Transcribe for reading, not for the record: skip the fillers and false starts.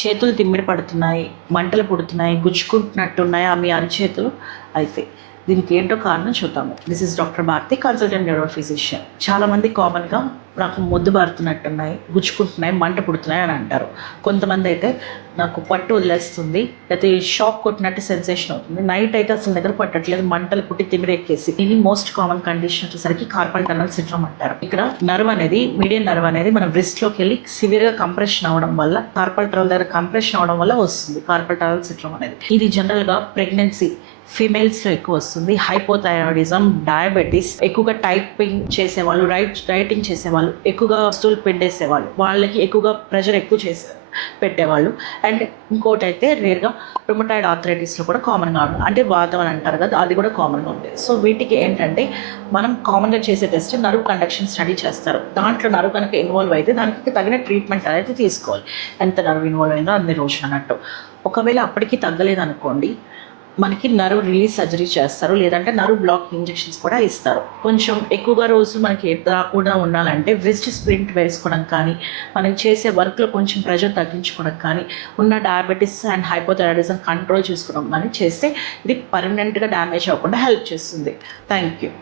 చేతులు తిమ్మిరి పడుతున్నాయి, మంటలు పుడుతున్నాయి, గుచ్చుకుంటున్నట్టున్నాయి మీ అరిచేతులు అయితే దీనికి ఏంటో కారణం చూద్దాము. This is doctor Bharati, consultant neuro physician. చాలామంది కామన్గా నాకు మొద్దు బారుతున్నట్టున్నాయి, గుచ్చుకుంటున్నాయి, మంట పుడుతున్నాయి అని అంటారు. కొంతమంది అయితే నాకు పట్టు వదిలేస్తుంది, లేకపోతే షాక్ కొట్టినట్టు సెన్సేషన్ అవుతుంది, నైట్ అయితే అసలు నిద్ర పట్టట్లేదు, మంటలు పుట్టి తిమిరెక్కేసి. ఇది మోస్ట్ కామన్ కండిషన్ వచ్చేసరికి కార్పల్ టనల్ సిండ్రోమ్ అంటారు. ఇక్కడ నర్వ్ అనేది, మీడియన్ నర్వ్ అనేది మన బ్రెస్ట్లోకి వెళ్ళి సివియర్గా కంప్రెషన్ అవడం వల్ల, కార్పల్ టనల్ దగ్గర కంప్రెషన్ అవడం వల్ల వస్తుంది కార్పల్ టనల్ సిండ్రోమ్ అనేది. ఇది జనరల్గా ప్రెగ్నెన్సీ ఫీమేల్స్లో ఎక్కువ వస్తుంది. హైపోథైరాయిడిజం, డయాబెటీస్, ఎక్కువగా టైపింగ్ చేసేవాళ్ళు, రైటింగ్ చేసేవాళ్ళు, ఎక్కువగా వస్తువులు పిండేసేవాళ్ళు, వాళ్ళకి ఎక్కువగా ప్రెషర్ ఎక్కువ పెట్టేవాళ్ళు. అండ్ ఇంకోటి అయితే రేర్గా రుమటాయిడ్ ఆర్థరైటిస్లో కూడా కామన్గా ఉంటుంది, అంటే వాతం అని అంటారు కదా, అది కూడా కామన్గా ఉంటుంది. సో వీటికి ఏంటంటే మనం కామన్గా చేసే టెస్ట్ నర్వ్ కండక్షన్ స్టడీ చేస్తారు. దాంట్లో నర్వ్ కనుక ఇన్వాల్వ్ అయితే దానికి తగిన ట్రీట్మెంట్ అనేది తీసుకోవాలి. ఎంత నర్వ్ ఇన్వాల్వ్ అయిందో అన్ని రోజులు అన్నట్టు. ఒకవేళ అప్పటికి తగ్గలేదనుకోండి, మనకి నర్వ్ రిలీజ్ సర్జరీ చేస్తారు, లేదంటే నర్వ్ బ్లాక్ ఇంజెక్షన్స్ కూడా ఇస్తారు. కొంచెం ఎక్కువగా రోజు మనకి రాకుండా ఉండాలంటే వెస్ట్ స్ప్రింట్ వేసుకోవడం కానీ, మనం చేసే వర్క్లో కొంచెం ప్రెషర్ తగ్గించుకోవడం కానీ, ఉన్న డయాబెటీస్ అండ్ హైపోథైరాయిడిజం కంట్రోల్ చేసుకోవడం కానీ చేస్తే ఇది పర్మనెంట్గా డ్యామేజ్ అవ్వకుండా హెల్ప్ చేస్తుంది. Thank you.